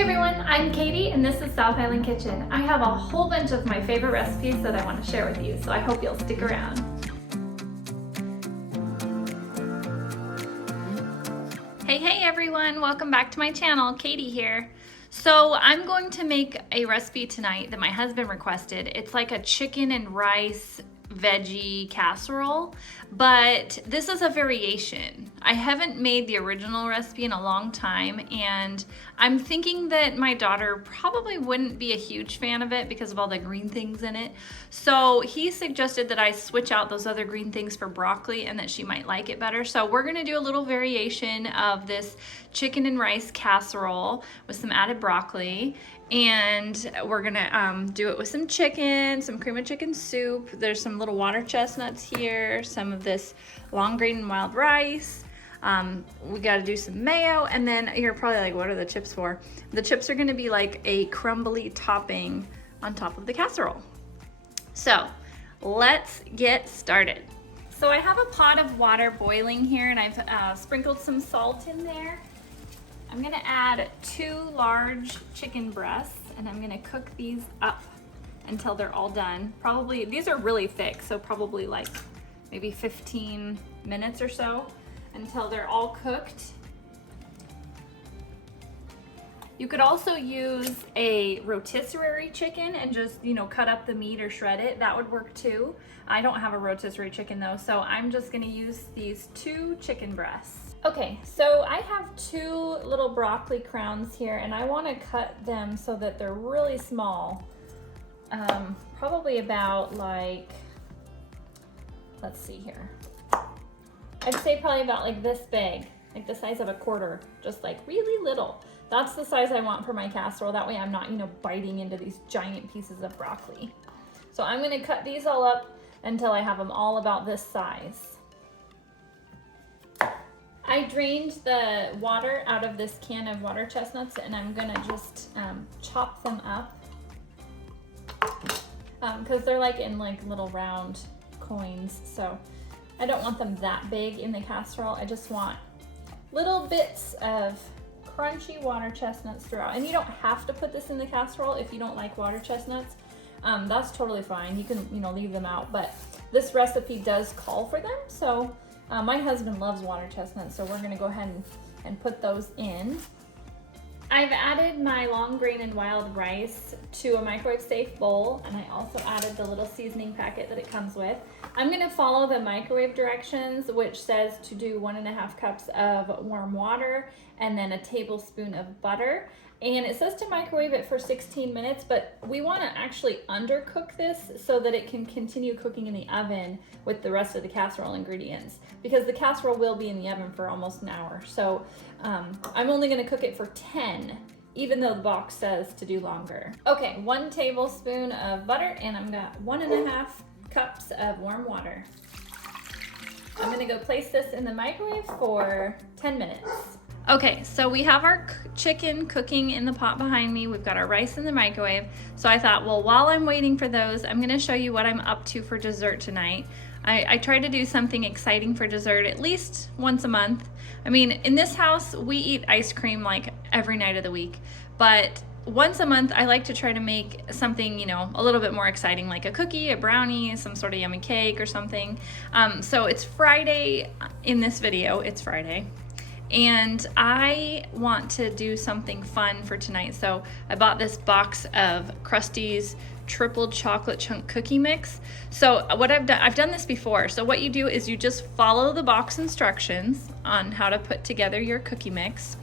Hey everyone, I'm Katie and this is South Island Kitchen. I have a whole bunch of my favorite recipes that I want to share with you, so I hope you'll stick around. Hey everyone, welcome back to my channel. Katie here. So I'm going to make a recipe tonight that my husband requested. It's like a chicken and rice veggie casserole, but this is a variation. I haven't made the original recipe in a long time, and I'm thinking that my daughter probably wouldn't be a huge fan of it because of all the green things in it. So he suggested that I switch out those other green things for broccoli and that she might like it better. So we're gonna do a little variation of this chicken and rice casserole with some added broccoli. And we're gonna do it with some chicken, some cream of chicken soup. There's some little water chestnuts here, some of this long grain and wild rice. We gotta do some mayo, and then you're probably like, what are the chips for? The chips are gonna be like a crumbly topping on top of the casserole. So let's get started. So I have a pot of water boiling here, and I've sprinkled some salt in there. I'm gonna add 2 large chicken breasts, and I'm gonna cook these up until they're all done. Probably, these are really thick, so probably like maybe 15 minutes or so until they're all cooked. You could also use a rotisserie chicken and just, cut up the meat or shred it. That would work too. I don't have a rotisserie chicken though, so I'm just gonna use these 2 chicken breasts. Okay, so I have 2 little broccoli crowns here, and I want to cut them so that they're really small. Probably about like, let's see here. I'd say probably about like this big, like the size of a quarter, just like really little. That's the size I want for my casserole. That way I'm not, biting into these giant pieces of broccoli. So I'm gonna cut these all up until I have them all about this size. I drained the water out of this can of water chestnuts, and I'm gonna just chop them up because they're like in like little round coins. So I don't want them that big in the casserole. I just want little bits of crunchy water chestnuts throughout. And you don't have to put this in the casserole if you don't like water chestnuts. That's totally fine. You can, leave them out, but this recipe does call for them. So my husband loves water chestnuts, so we're gonna go ahead and put those in. I've added my long grain and wild rice to a microwave safe bowl, and I also added the little seasoning packet that it comes with. I'm gonna follow the microwave directions, which says to do 1.5 cups of warm water and then a tablespoon of butter. And it says to microwave it for 16 minutes, but we want to actually undercook this so that it can continue cooking in the oven with the rest of the casserole ingredients, because the casserole will be in the oven for almost an hour. So I'm only going to cook it for 10, even though the box says to do longer. Okay, 1 tablespoon of butter, and I've got 1.5 cups of warm water. I'm going to go place this in the microwave for 10 minutes. Okay, so we have our chicken cooking in the pot behind me. We've got our rice in the microwave. So I thought, well, while I'm waiting for those, I'm gonna show you what I'm up to for dessert tonight. I try to do something exciting for dessert at least once a month. I mean, in this house, we eat ice cream like every night of the week, but once a month, I like to try to make something, a little bit more exciting, like a cookie, a brownie, some sort of yummy cake or something. So it's Friday in this video, it's Friday. And I want to do something fun for tonight. So I bought this box of Krusteaz triple chocolate chunk cookie mix. So what I've done this before. So what you do is you just follow the box instructions on how to put together your cookie mix.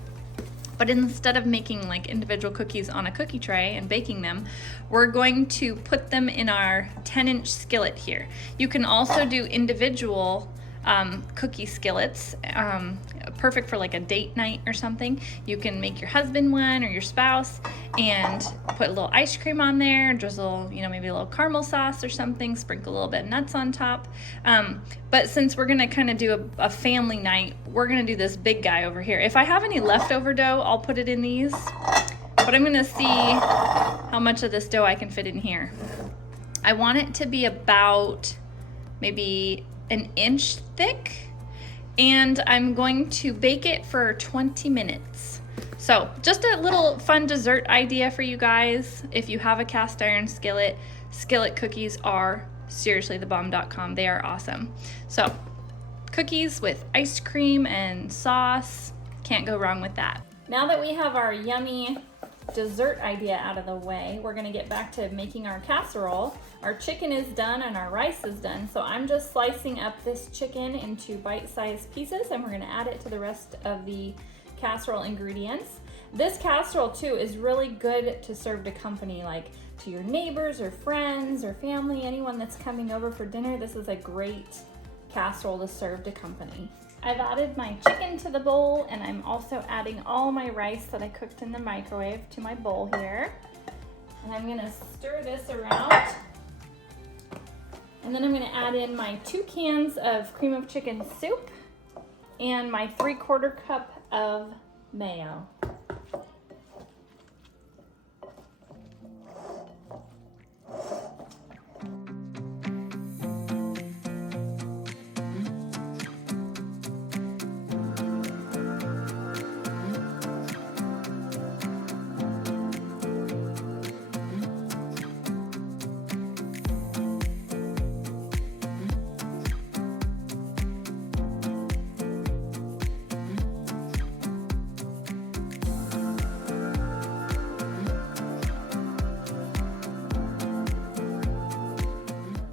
But instead of making like individual cookies on a cookie tray and baking them, we're going to put them in our 10-inch skillet here. You can also do individual cookie skillets, perfect for like a date night or something. You can make your husband one or your spouse and put a little ice cream on there, drizzle, maybe a little caramel sauce or something, sprinkle a little bit of nuts on top. But since we're gonna kind of do a family night, we're gonna do this big guy over here. If I have any leftover dough, I'll put it in these, but I'm gonna see how much of this dough I can fit in here. I want it to be about maybe 1 inch thick, and I'm going to bake it for 20 minutes. So just a little fun dessert idea for you guys. If you have a cast iron skillet, skillet cookies are seriously thebomb.com. They are awesome. So cookies with ice cream and sauce, can't go wrong with that. Now that we have our yummy dessert idea out of the way, we're gonna get back to making our casserole. Our chicken is done and our rice is done, so I'm just slicing up this chicken into bite-sized pieces, and we're gonna add it to the rest of the casserole ingredients. This casserole too is really good to serve to company, like to your neighbors or friends or family, anyone that's coming over for dinner. This is a great casserole to serve to company. I've added my chicken to the bowl, and I'm also adding all my rice that I cooked in the microwave to my bowl here. And I'm gonna stir this around. And then I'm gonna add in my 2 cans of cream of chicken soup and my 3/4 cup of mayo.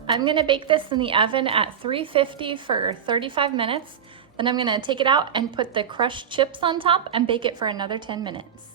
I'm gonna bake this in the oven at 350 for 35 minutes. Then I'm gonna take it out and put the crushed chips on top and bake it for another 10 minutes.